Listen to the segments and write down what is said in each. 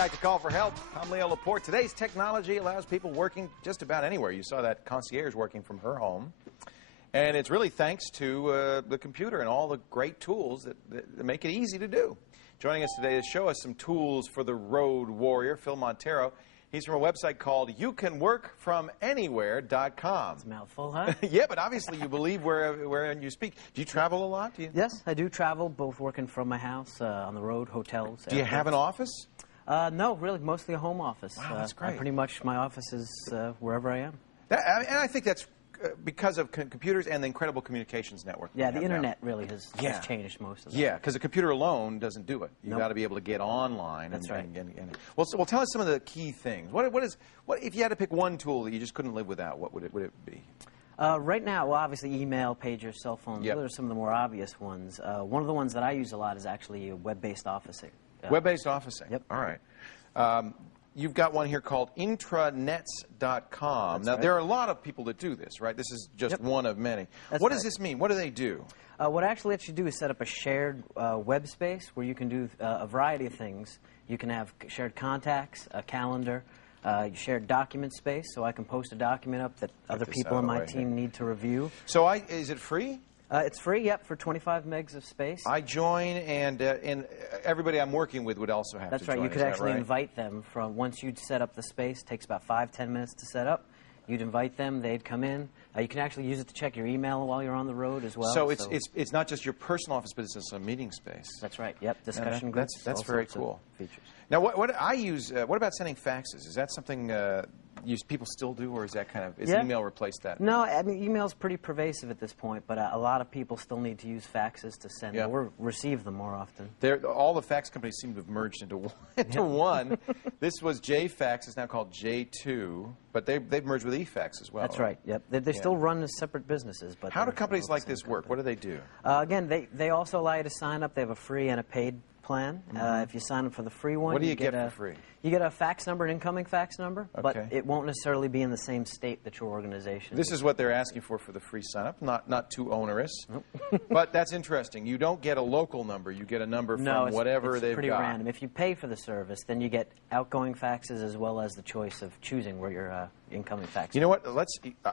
back to Call for Help. I'm Leo Laporte. Today's technology allows people working just about anywhere. You saw that concierge working from her home. And it's really thanks to the computer and all the great tools that make it easy to do. Joining us today to show us some tools for the Roadwarrior, Phil Montero. He's from a website called youcanworkfromanywhere.com. It's a mouthful, huh? Yeah, but obviously you believe where you speak. Do you travel a lot? Yes, I do travel, both working from my house, on the road, hotels. Do you have an office? No, really, mostly a home office. Wow, that's great. Pretty much my office is wherever I am. And I think that's because of computers and the incredible communications network. Yeah, the internet really has changed most of that. Yeah, because a computer alone doesn't do it. You've got to be able to get online. That's right. Well, tell us some of the key things. What if you had to pick one tool that you just couldn't live without? What would it be? Right now, well, obviously email, pager, cell phones. Yep. Those are some of the more obvious ones. One of the ones that I use a lot is actually web-based officing. Web-based officing? Yep. All right. You've got one here called intranets.com. Now, right. there are a lot of people that do this, right? This is just one of many. What does this mean? What do they do? What it actually lets you do is set up a shared web space where you can do a variety of things. You can have shared contacts, a calendar, shared document space, so I can post a document up that other people in my team need to review. So is it free? It's free, yep, for 25 megs of space. I join, and everybody I'm working with would also have to join. That's right. You could actually invite them from once you'd set up the space. It takes about 5–10 minutes to set up. You'd invite them. They'd come in. You can actually use it to check your email while you're on the road as well. So it's not just your personal office, but it's also a meeting space. That's right. Yep. Discussion groups. That's very cool. Features. Now, what I use? What about sending faxes? Is that something people still do, or is that is email replaced that? No, I mean email's pretty pervasive at this point, but a lot of people still need to use faxes to send or receive them more often. All the fax companies seem to have merged into one. This was JFax. It's now called J2, but they've merged with eFax as well. That's right. Yep. They still run as separate businesses, but how do companies like this work? What do they do? Again, they also allow you to sign up. They have a free and a paid plan. If you sign up for the free one, what do you get for free? You get a fax number, an incoming fax number, but it won't necessarily be in the same state that your organization This is what they're asking for the free sign-up, not too onerous. Nope. But that's interesting. You don't get a local number. You get a number from whatever they've got. No, it's pretty random. If you pay for the service, then you get outgoing faxes as well as the choice of choosing where your incoming fax You know what?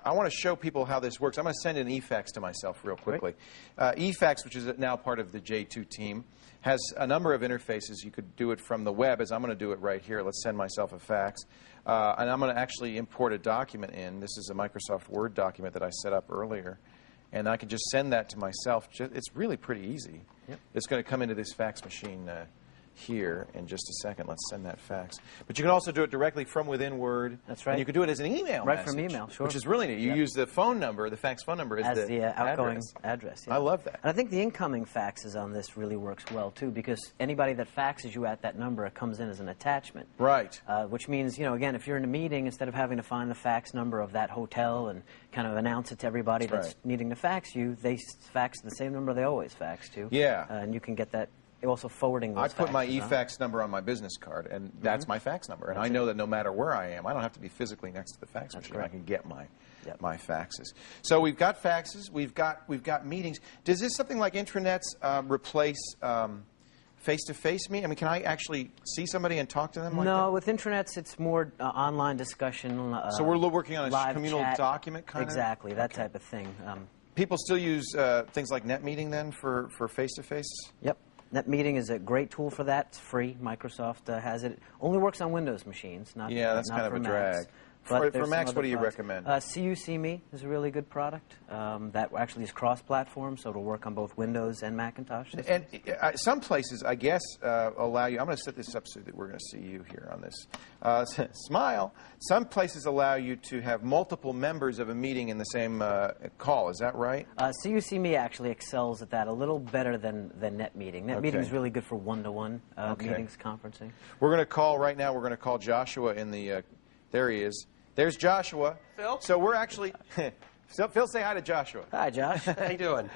I want to show people how this works. I'm going to send an eFax to myself real quickly. eFax, which is now part of the J2 team, has a number of interfaces. You could do it from the web, as I'm going to do it right here. Let's send myself a fax. And I'm going to actually import a document in. This is a Microsoft Word document that I set up earlier. And I can just send that to myself. It's really pretty easy. Yep. It's going to come into this fax machine here in just a second. Let's send that fax. But you can also do it directly from within Word. That's right. And you can do it as an email message, from email, sure. Which is really neat. You use the phone number, the fax phone number, as the outgoing address. I love that. And I think the incoming faxes on this really works well, too, because anybody that faxes you at that number, it comes in as an attachment. Right. Which means, again, if you're in a meeting, instead of having to find the fax number of that hotel and kind of announce it to everybody that's needing to fax you, they fax the same number they always fax to. Yeah. And you can get that. Also forwarding those I put my eFax number on my business card, and that's my fax number. And I know that no matter where I am, I don't have to be physically next to the fax machine. I can get my faxes. So we've got faxes, we've got meetings. Does this something like intranets replace face-to-face meeting? I mean, can I actually see somebody and talk to them like that? No, with intranets, it's more online discussion. So we're working on a communal document kind of? Exactly, that type of thing. People still use things like NetMeeting then for face-to-face? Yep. NetMeeting is a great tool for that. It's free. Microsoft has it. It only works on Windows machines, not that's not kind of a drag. For Macs, what do you recommend? CUCMe is a really good product. That actually is cross-platform, so it'll work on both Windows and Macintosh systems. And some places, I guess, allow you. I'm going to set this up so that we're going to see you here on this. Smile. Some places allow you to have multiple members of a meeting in the same call. Is that right? CUCMe actually excels at that a little better than NetMeeting. NetMeeting is really good for one-to-one meetings, conferencing. We're going to call right now. We're going to call Joshua in the. There he is. There's Joshua. Phil? So we're actually... Phil, say hi to Joshua. Hi, Josh. How you doing?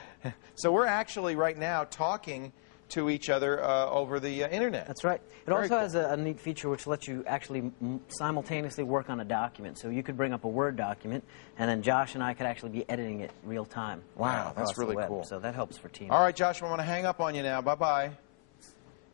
So we're actually right now talking to each other over the internet. That's right. It also has a neat feature which lets you actually simultaneously work on a document. So you could bring up a Word document, and then Josh and I could actually be editing it real time. Wow, that's really cool. So that helps for teams. All right, Joshua, I'm going to hang up on you now. Bye-bye.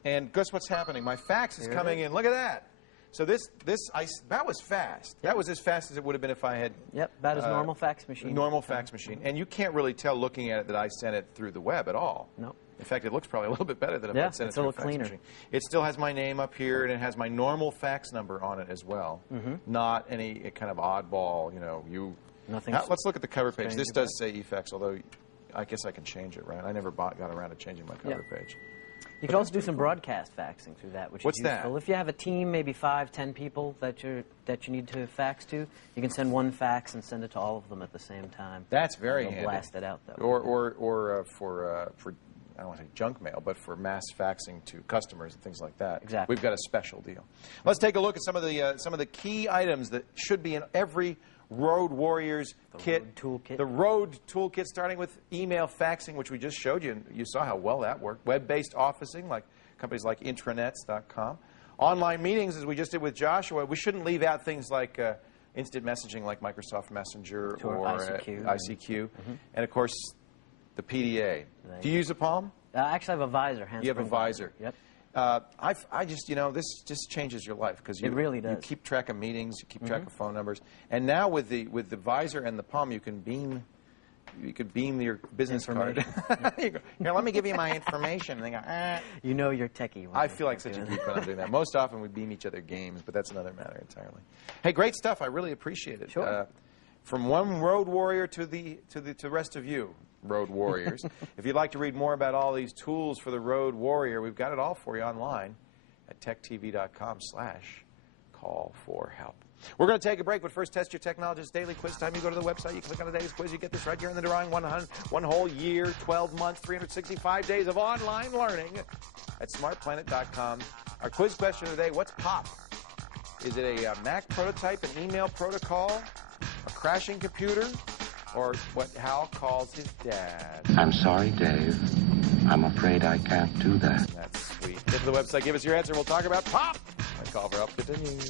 And guess what's happening? My fax is coming in. Look at that. So that was fast. That was as fast as it would have been if I had... Yep, about as normal fax machine. Normal fax machine. And you can't really tell looking at it that I sent it through the web at all. Nope. In fact, it looks probably a little bit better than if I sent it through a fax machine. It still has my name up here, and it has my normal fax number on it as well. Not any kind of oddball, Nothing. Let's look at the cover page. This does say eFax, although I guess I can change it, right? I never got around to changing my cover page. You can also do some broadcast faxing through that, which What's is useful. that? If you have a team, maybe 5, 10 people that you need to fax to, you can send one fax and send it to all of them at the same time. That's very handy. Blast it out that way. Or for I don't want to say junk mail, but for mass faxing to customers and things like that. Exactly. We've got a special deal. Let's take a look at some of the key items that should be in every Road Warriors kit. Road toolkit. The Road toolkit, starting with email faxing, which we just showed you, and you saw how well that worked. Web-based officing, like companies like intranets.com. Online meetings, as we just did with Joshua. We shouldn't leave out things like instant messaging, like Microsoft Messenger or ICQ. And of course, the PDA. Do you use a Palm? Actually, I have a visor. You have a visor. Yep. I just, this just changes your life because it really does. You keep track of meetings, you keep track of phone numbers, and now with the visor and the Palm, you can beam your business card. You go, here, let me give you my information. And they go, You know you're techie. I feel like such a geek when I'm doing that. Most often we beam each other games, but that's another matter entirely. Hey, great stuff. I really appreciate it. Sure. From one Road Warrior to the rest of you, Road Warriors. If you'd like to read more about all these tools for the Road Warrior, we've got it all for you online at techtv.com/call-for-help. We're going to take a break, but first, test your technologist daily quiz time. You go to the website, you click on the day's quiz, you get this right here in the drawing. One whole year, 12 months, 365 days of online learning at smartplanet.com. Our quiz question today: what's POP? Is it a Mac prototype, an email protocol, a crashing computer, or what Hal calls his dad? I'm sorry, Dave. I'm afraid I can't do that. That's sweet. Get to the website, give us your answer, we'll talk about POP. My call for help continues.